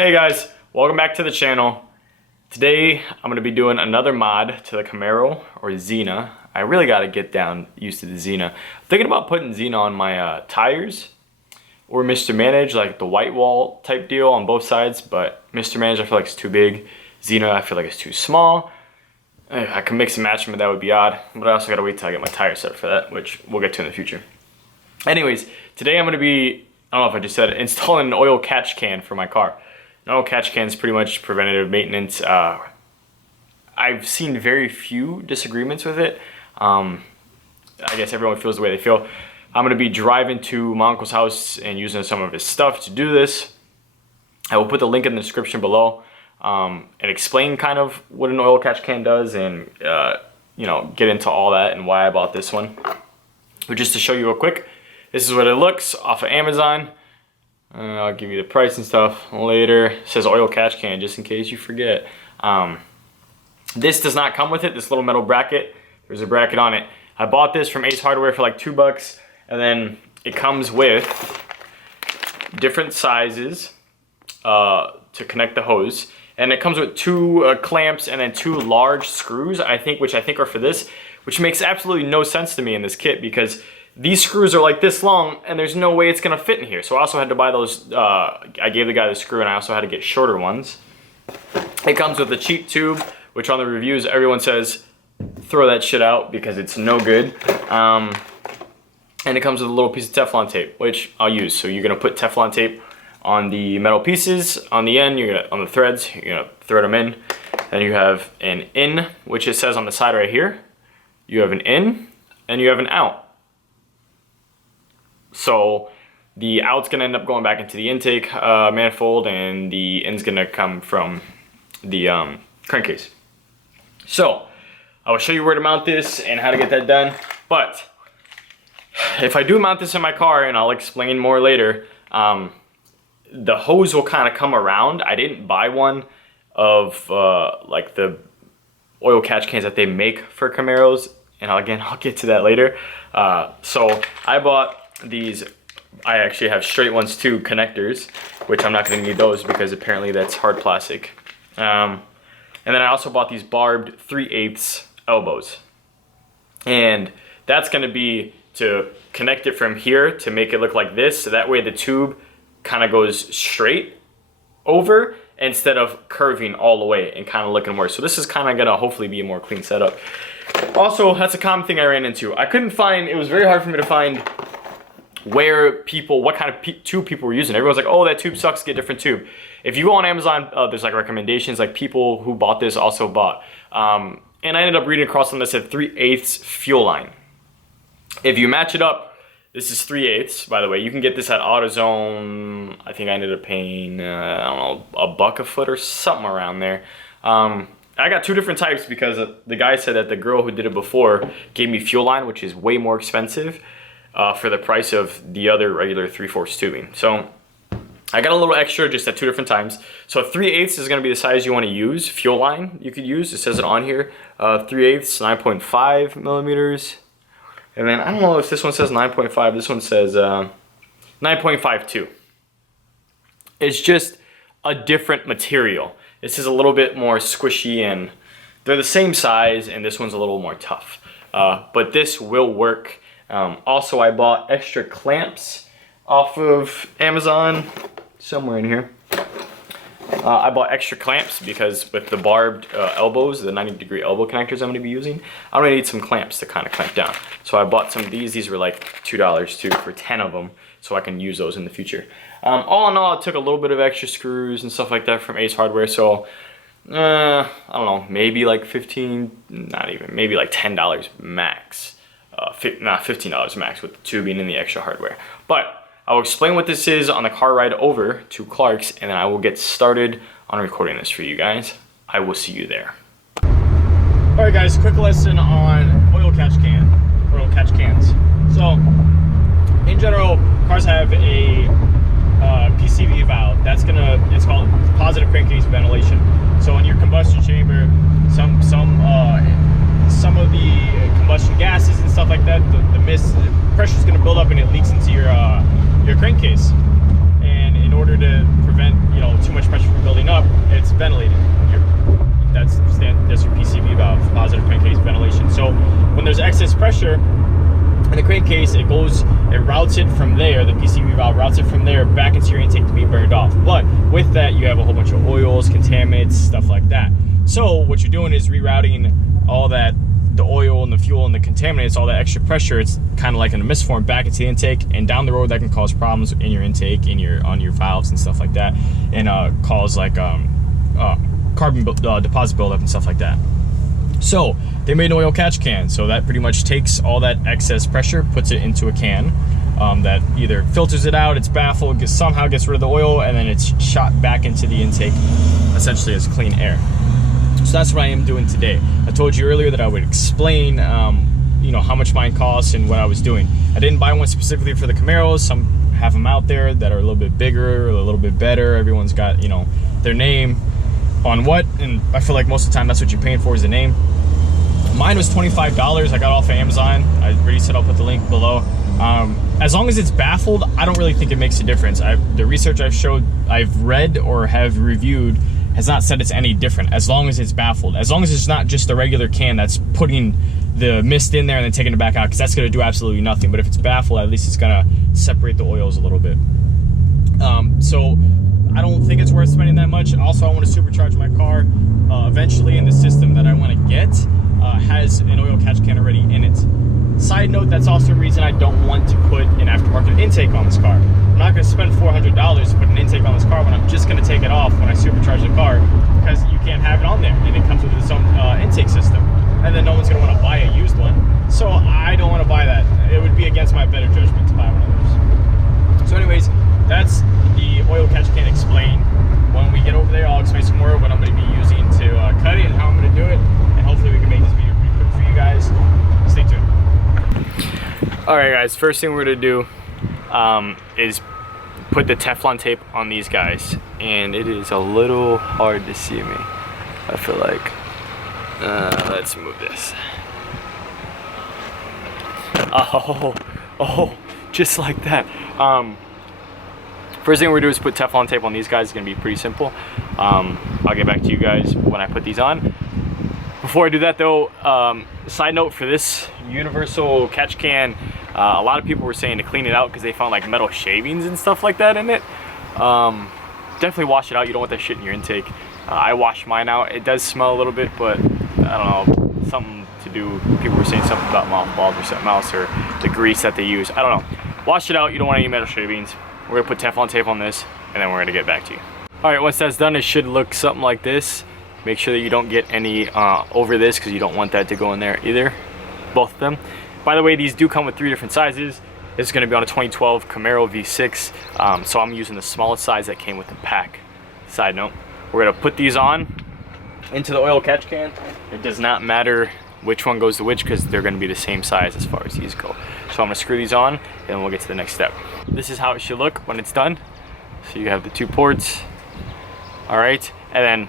Hey guys, welcome back to the channel. Today I'm going to be doing another mod to the Camaro or Xena. I really got to get down used to the Xena. I'm thinking about putting Xena on my tires or Mr. Manage, like the white wall type deal on both sides, but Mr. Manage I feel like it's too big. Xena I feel like it's too small. I can mix and match them, but that would be odd. But I also got to wait till I get my tire set for that, which we'll get to in the future. Anyways, today I'm going to be, I don't know if I just said it, installing an oil catch can for my car. An oil catch can is pretty much preventative maintenance. I've seen very few disagreements with it. I guess everyone feels the way they feel. I'm going to be driving to my uncle's house and using some of his stuff to do this. I will put the link in the description below and explain kind of what an oil catch can does and you know, get into all that and why I bought this one. But just to show you real quick, this is what it looks off of Amazon. I'll give you the price and stuff later. It says oil catch can, just in case you forget. This does not come with it, this little metal bracket. There's a bracket on it. I bought this from Ace Hardware for like $2, and then it comes with different sizes to connect the hose. And it comes with two clamps and then two large screws, which I think are for this, which makes absolutely no sense to me in this kit because these screws are like this long and there's no way it's gonna fit in here. So I also had to buy those, I gave the guy the screw and I also had to get shorter ones. It comes with a cheap tube, which on the reviews everyone says, throw that shit out because it's no good. And it comes with a little piece of Teflon tape, which I'll use. So you're gonna put Teflon tape on the metal pieces, on the end, on the threads, you're gonna thread them in. Then you have an in, which it says on the side right here. You have an in and you have an out. So the out's gonna end up going back into the intake manifold and the in's gonna come from the crankcase. So I will show you where to mount this and how to get that done. But if I do mount this in my car, and I'll explain more later, the hose will kind of come around. I didn't buy one of like the oil catch cans that they make for Camaros, and I'll get to that later. So I bought these. I actually have straight ones too, connectors, which I'm not going to need those because apparently that's hard plastic. And then I also bought these Barbed 3/8 elbows, and that's going to be to connect it from here to make it look like this, so that way the tube kind of goes straight over instead of curving all the way and kind of looking worse. So this is kind of going to hopefully be a more clean setup. Also, that's a common thing I ran into. I couldn't find, it was very hard for me to find what kind of tube people were using. Everyone's like, oh, that tube sucks, get a different tube. If you go on Amazon, there's like recommendations, like people who bought this also bought. And I ended up reading across something that said 3/8 fuel line. If you match it up, this is 3/8, by the way. You can get this at AutoZone. I think I ended up paying, I don't know, $1 a foot or something around there. I got two different types because the guy said that the girl who did it before gave me fuel line, which is way more expensive for the price of the other regular 3/4 tubing. So I got a little extra just at two different times. So 3/8 is gonna be the size you wanna use, fuel line you could use. It says it on here. 3/8, 9.5 millimeters. And then I don't know if this one says 9.5, this one says 9.52. It's just a different material. This is a little bit more squishy and they're the same size, and this one's a little more tough. But this will work. Also, I bought extra clamps off of Amazon, somewhere in here. I bought extra clamps because with the Barbed elbows, the 90-degree elbow connectors I'm going to be using, I'm going to need some clamps to kind of clamp down. So I bought some of these. These were like $2 too for 10 of them, so I can use those in the future. All in all, it took a little bit of extra screws and stuff like that from Ace Hardware, so I don't know, maybe like maybe like $10 max. $15 max with the tubing and the extra hardware. But I will explain what this is on the car ride over to Clark's, and then I will get started on recording this for you guys. I will see you there. All right, guys, quick lesson on oil catch cans. So, in general, cars have a Pcv valve. It's called positive crankcase ventilation. So in your combustion chamber, some of the combustion gases and stuff like that, the pressure is going to build up and it leaks into your crankcase. And in order to prevent, too much pressure pressure in the crankcase, it routes it from there, the PCV valve routes it from there back into your intake to be burned off. But with that, you have a whole bunch of oils, contaminants, stuff like that. So what you're doing is rerouting all that, the oil and the fuel and the contaminants, all that extra pressure, it's kind of like in a mist form back into the intake, and down the road that can cause problems in your intake, on your valves and stuff like that, and cause like carbon deposit buildup and stuff like that. So they made an oil catch can, so that pretty much takes all that excess pressure, puts it into a can that either filters it out, it's baffled, somehow gets rid of the oil, and then it's shot back into the intake essentially as clean air. So that's what I am doing today. I told you earlier that I would explain you know, how much mine costs and what I was doing. I didn't buy one specifically for the Camaros. Some have them out there that are a little bit bigger, a little bit better. Everyone's got, you know, their name on what, and I feel like most of the time that's what you're paying for, is the name. Mine was $25. I got off of Amazon. I already said I'll put the link below. As long as it's baffled, I don't really think it makes a difference. The research I've read or have reviewed has not said it's any different, as long as it's baffled. As long as it's not just a regular can that's putting the mist in there and then taking it back out, because that's going to do absolutely nothing. But if it's baffled, at least it's going to separate the oils a little bit. So I don't think it's worth spending that much. Also, I want to supercharge my car eventually, and the system that I want to get has an oil catch can already in it. Side note, that's also a reason I don't want to put an aftermarket intake on this car. I'm not going to spend $400 to put an intake on this car when I'm just going to take it off when I supercharge the car, because you can't have it on there, and it comes with its own intake system, and then no one's going to want to buy a used one. So I don't want to buy that. It would be against my better judgment to buy one of those. So anyways, that's the oil catch can explained. When we get over there, I'll explain some more what I'm going to be using to cut it and how I'm going to do it, and hopefully we can make this video pretty quick for you guys. Stay tuned. Alright guys, first thing we're going to do is put the Teflon tape on these guys, and it is a little hard to see me, I feel like. Let's move this. Oh, just like that. First thing we're gonna do is put Teflon tape on these guys. It's gonna be pretty simple. I'll get back to you guys when I put these on. Before I do that though, side note for this universal catch can, a lot of people were saying to clean it out because they found like metal shavings and stuff like that in it. Definitely wash it out. You don't want that shit in your intake. I washed mine out. It does smell a little bit, but I don't know, something to do. People were saying something about mothballs or something else, or the grease that they use. I don't know. Wash it out. You don't want any metal shavings. We're gonna put Teflon tape on this, and then we're gonna get back to you. All right, once that's done, it should look something like this. Make sure that you don't get any over this, because you don't want that to go in there either, both of them. By the way, these do come with 3 different sizes. This is gonna be on a 2012 Camaro V6, so I'm using the smallest size that came with the pack. Side note, we're gonna put these on into the oil catch can. It does not matter which one goes to which, because they're gonna be the same size as far as these go. So I'm gonna screw these on, and we'll get to the next step. This is how it should look when it's done. So you have the 2 ports, all right? And then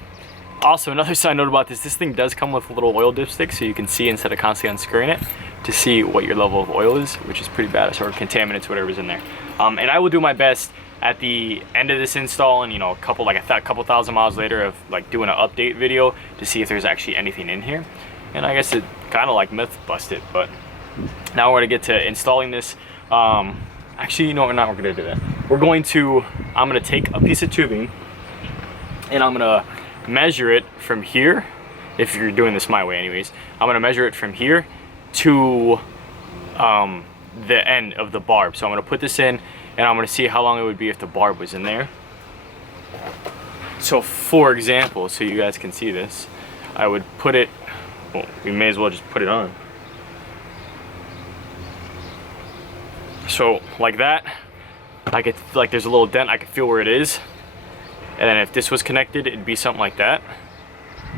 also another side note about this thing does come with a little oil dipstick, so you can see instead of constantly unscrewing it to see what your level of oil is, which is pretty bad, or contaminants, whatever's in there. And I will do my best at the end of this install, and you know, a couple thousand miles later, of like doing an update video to see if there's actually anything in here. And I guess it kind of like myth busted, but now we're gonna get to installing this. Actually, you know what, we're gonna do that. I'm gonna take a piece of tubing, and I'm gonna measure it from here. If you're doing this my way anyways, I'm gonna measure it from here to the end of the barb. So I'm gonna put this in, and I'm gonna see how long it would be if the barb was in there. So for example, so you guys can see this, I would put it, well, we may as well just put it on. So like that, like there's a little dent, I can feel where it is. And then if this was connected, it'd be something like that.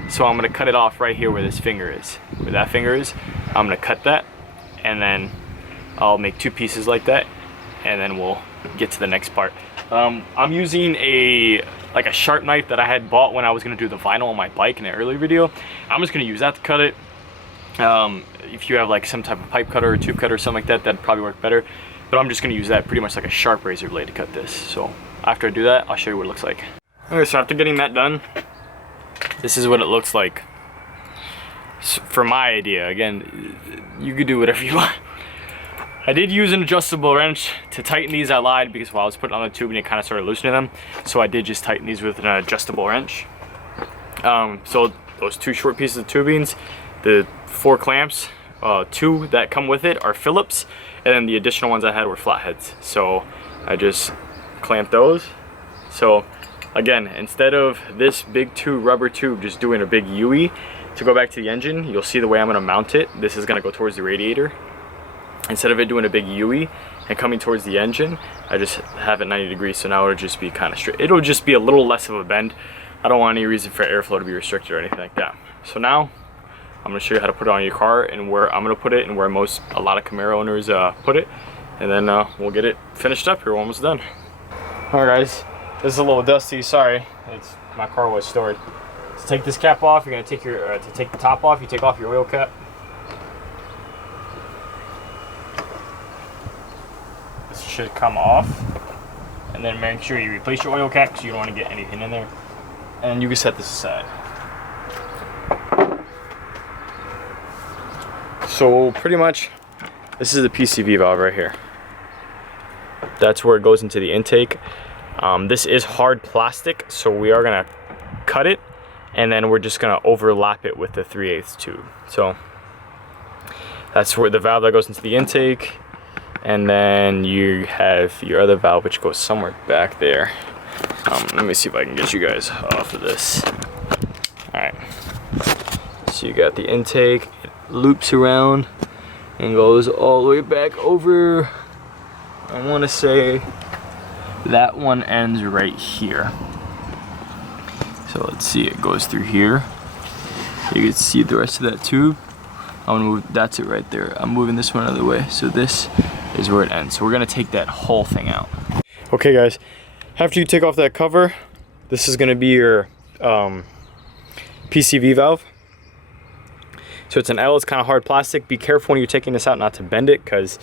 So I'm gonna cut it off right here where this finger is, where that finger is. I'm gonna cut that, and then I'll make 2 pieces like that, and then we'll get to the next part. I'm using a sharp knife that I had bought when I was gonna do the vinyl on my bike in an earlier video. I'm just gonna use that to cut it. If you have like some type of pipe cutter or tube cutter or something like that, that'd probably work better. But I'm just gonna use that pretty much like a sharp razor blade to cut this. So after I do that, I'll show you what it looks like. Okay, so after getting that done, this is what it looks like. for my idea. Again, you could do whatever you want. I did use an adjustable wrench to tighten these. I lied because while I was putting on the tubing, it kind of started loosening them. So I did just tighten these with an adjustable wrench. So those 2 short pieces of tubings, the 4 clamps, 2 that come with it are Phillips, and then the additional ones I had were flatheads. So I just clamped those. So again, instead of this big rubber tube just doing a big U-E to go back to the engine, you'll see the way I'm gonna mount it. This is gonna go towards the radiator. Instead of it doing a big U-E and coming towards the engine, I just have it 90 degrees, so now it'll just be kind of straight. It'll just be a little less of a bend. I don't want any reason for airflow to be restricted or anything like that. So now, I'm gonna show you how to put it on your car and where I'm gonna put it and where a lot of Camaro owners put it. And then we'll get it finished up here. We're almost done. All right, guys, this is a little dusty, sorry. My car was stored. To take this cap off, you're gonna take to take the top off, you take off your oil cap. Should come off, and then make sure you replace your oil cap because you don't want to get anything in there, and you can set this aside. So pretty much this is the PCV valve right here. That's where it goes into the intake. This is hard plastic, so we are gonna cut it and then we're just gonna overlap it with the 3/8 tube. So that's where the valve that goes into the intake. And then you have your other valve, which goes somewhere back there. Let me see if I can get you guys off of this. All right. So you got the intake, it loops around and goes all the way back over. I want to say that one ends right here. So let's see, it goes through here. You can see the rest of that tube. I'm gonna move, that's it right there. I'm moving this one out of the way. So this is where it ends. So we're gonna take that whole thing out. Okay guys, after you take off that cover, this is gonna be your PCV valve. So it's an L, it's kind of hard plastic. Be careful when you're taking this out not to bend it, because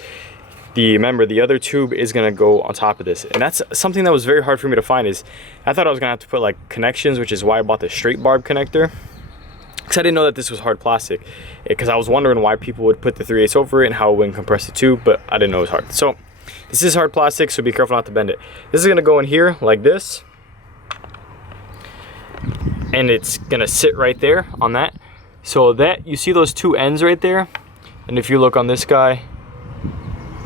remember the other tube is gonna go on top of this. And that's something that was very hard for me to find. Is I thought I was gonna have to put like connections, which is why I bought the straight barb connector. Because I didn't know that this was hard plastic, because I was wondering why people would put the 3/8 over it and how it wouldn't compress the tube, but I didn't know it was hard. So this is hard plastic, so be careful not to bend it. This is gonna go in here like this, and it's gonna sit right there on that. So that, you see those 2 ends right there, and if you look on this guy,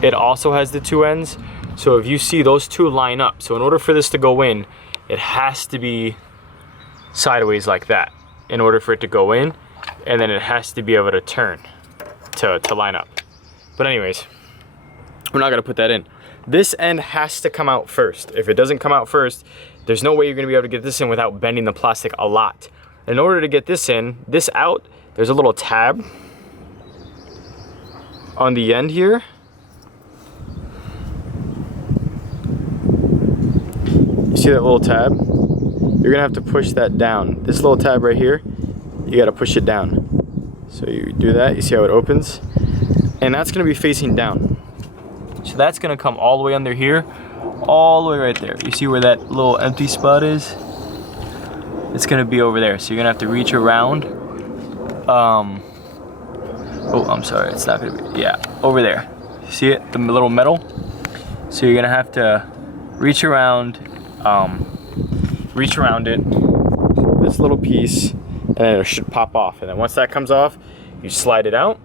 it also has the 2 ends. So if you see those 2 line up, so in order for this to go in, it has to be sideways like that in order for it to go in, and then it has to be able to turn to line up. But anyways, we're not gonna put that in. This end has to come out first. If it doesn't come out first, there's no way you're gonna be able to get this in without bending the plastic a lot. In order to get this in, this out, there's a little tab on the end here. You see that little tab? You're gonna have to push that down. This little tab right here, you gotta push it down. So you do that, you see how it opens? And that's gonna be facing down. So that's gonna come all the way under here, all the way right there. You see where that little empty spot is? It's gonna be over there. So you're gonna have to reach around. Oh, I'm sorry, it's not gonna be, yeah, over there. See it, the little metal? So you're gonna have to reach around it, pull this little piece, and then it should pop off. And then once that comes off, you slide it out,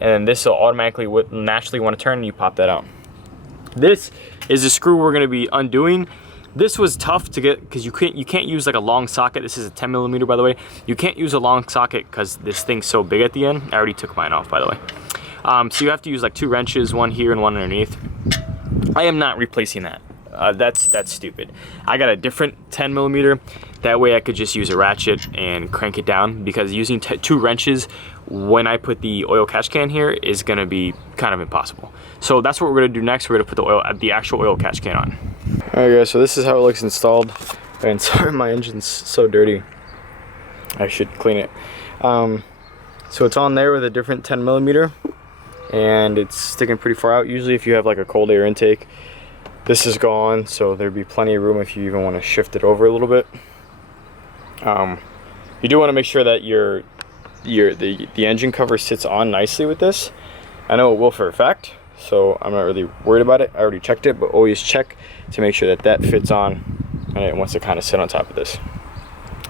and then this will automatically naturally want to turn, and you pop that out. This is the screw we're going to be undoing. This was tough to get because you can't use like a long socket. This is a 10mm, by the way. You can't use a long socket because this thing's so big at the end. I already took mine off, by the way. So you have to use like 2 wrenches, one here and one underneath. I am not replacing that. That's stupid. I got a different 10mm. That way I could just use a ratchet and crank it down, because using 2 wrenches when I put the oil catch can here is gonna be kind of impossible. So that's what we're gonna do next. We're gonna put the actual oil catch can on. All right guys, so this is how it looks installed. And sorry, my engine's so dirty. I should clean it. So it's on there with a different 10mm, and it's sticking pretty far out. Usually if you have like a cold air intake, this is gone, so there'd be plenty of room if you even want to shift it over a little bit. You do want to make sure that your the engine cover sits on nicely with this. I know it will for a fact, so I'm not really worried about it. I already checked it, but always check to make sure that that fits on, and it wants to kind of sit on top of this.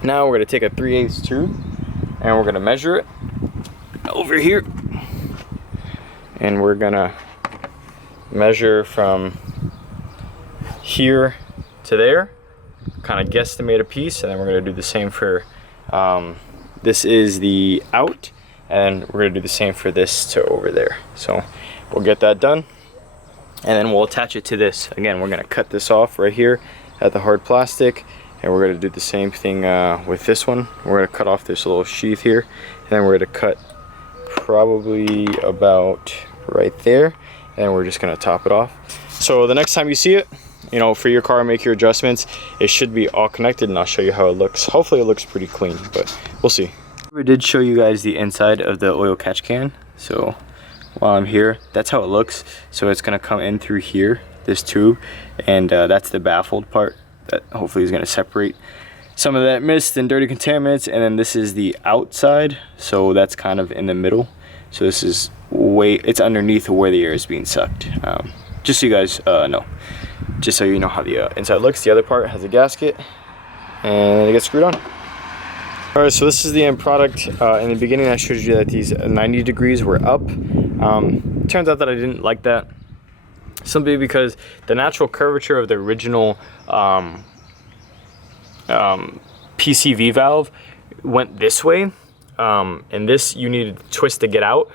Now we're going to take a 3/8 tube and we're going to measure it over here, and we're going to measure from here to there, kind of guesstimate a piece, and then we're going to do the same for this is the out, and we're going to do the same for this to over there. So we'll get that done, and then we'll attach it to this. Again, we're going to cut this off right here at the hard plastic, and we're going to do the same thing with this one. We're going to cut off this little sheath here, and then we're going to cut probably about right there, and we're just going to top it off. So the next time you see it, you know, for your car, make your adjustments. It should be all connected, and I'll show you how it looks. Hopefully it looks pretty clean, but we'll see. I did show you guys the inside of the oil catch can, so while I'm here, that's how it looks. So it's going to come in through here, this tube, and that's the baffled part that hopefully is going to separate some of that mist and dirty contaminants. And then this is the outside, so that's kind of in the middle. So this is it's underneath where the air is being sucked, just so you guys know, just so you know how the inside looks. The other part has a gasket, and it gets screwed on. All right, so this is the end product. In the beginning I showed you that these 90 degrees were up. Turns out that I didn't like that, simply because the natural curvature of the original Pcv valve went this way, and this you needed to twist to get out.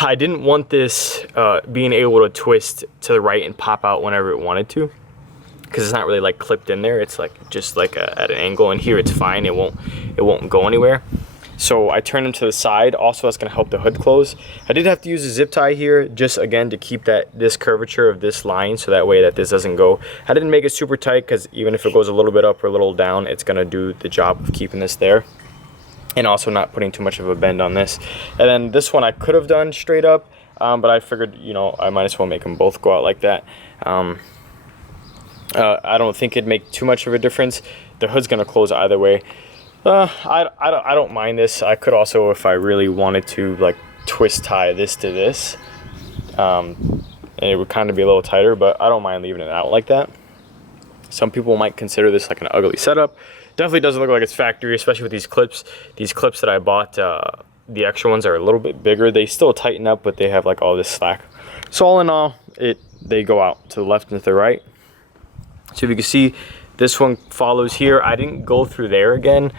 I didn't want this being able to twist to the right and pop out whenever it wanted to, because it's not really like clipped in there. It's like just like at an angle, and here it's fine. It won't go anywhere. So I turned them to the side. Also, that's going to help the hood close. I did have to use a zip tie here, just again to keep this curvature of this line, so that way that this doesn't go. I didn't make it super tight, because even if it goes a little bit up or a little down, it's going to do the job of keeping this there, and also not putting too much of a bend on this. And then this one I could have done straight up, but I figured, you know, I might as well make them both go out like that. I don't think it'd make too much of a difference. The hood's going to close either way. I don't mind this. I could also, if I really wanted to, like twist tie this to this, and it would kind of be a little tighter, but I don't mind leaving it out like that. Some people might consider this like an ugly setup. Definitely doesn't look like it's factory, especially with these clips. These clips that I bought, the extra ones are a little bit bigger. They still tighten up, but they have like all this slack. So all in all, they go out to the left and to the right. So if you can see, this one follows here. I didn't go through there again,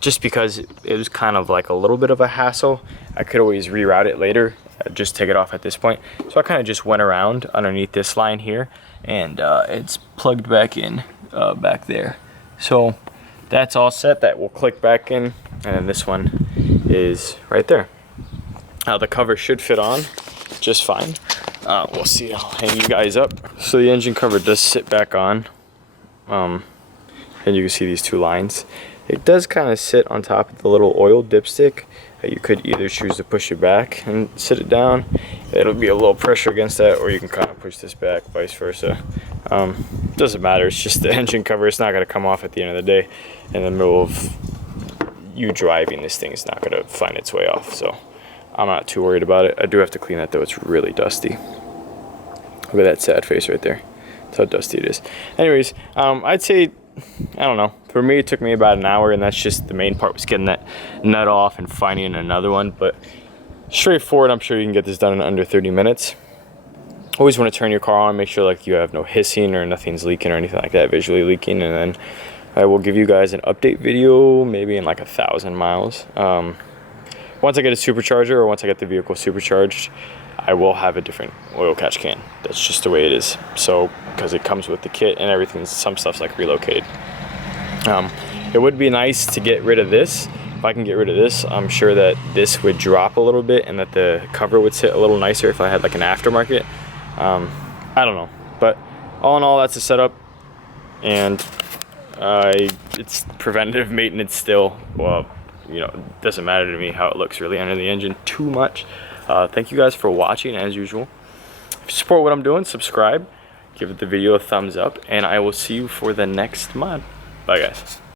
just because it was kind of like a little bit of a hassle. I could always reroute it later, just take it off at this point. So I kind of just went around underneath this line here, and it's plugged back in back there. So that's all set. That will click back in, and then this one is right there. The cover should fit on just fine. We'll see. I'll hang you guys up. So the engine cover does sit back on, and you can see these two lines. It does kind of sit on top of the little oil dipstick. You could either choose to push it back and sit it down. It'll be a little pressure against that, or you can kind of push this back, vice versa. Doesn't matter. It's just the engine cover. It's not going to come off at the end of the day. In the middle of you driving, this thing is not going to find its way off. So I'm not too worried about it. I do have to clean that though. It's really dusty. Look at that sad face right there. That's how dusty it is. Anyways, I'd say, I don't know. For me, it took me about an hour, and that's just the main part, was getting that nut off and finding another one. But straightforward. I'm sure you can get this done in under 30 minutes. Always want to turn your car on, make sure like you have no hissing or nothing's leaking or anything like that, visually leaking, and then I will give you guys an update video maybe in like 1,000 miles. Once I get a supercharger, or once I get the vehicle supercharged, I will have a different oil catch can. That's just the way it is. So, because it comes with the kit and everything, some stuff's like relocated. It would be nice to get rid of this. If I can get rid of this, I'm sure that this would drop a little bit, and that the cover would sit a little nicer if I had like an aftermarket. I don't know, but all in all, that's the setup, and it's preventative maintenance still. Well, you know, it doesn't matter to me how it looks really under the engine too much. Thank you guys for watching as usual. If you support what I'm doing, subscribe, give the video a thumbs up, and I will see you for the next mod. Bye guys.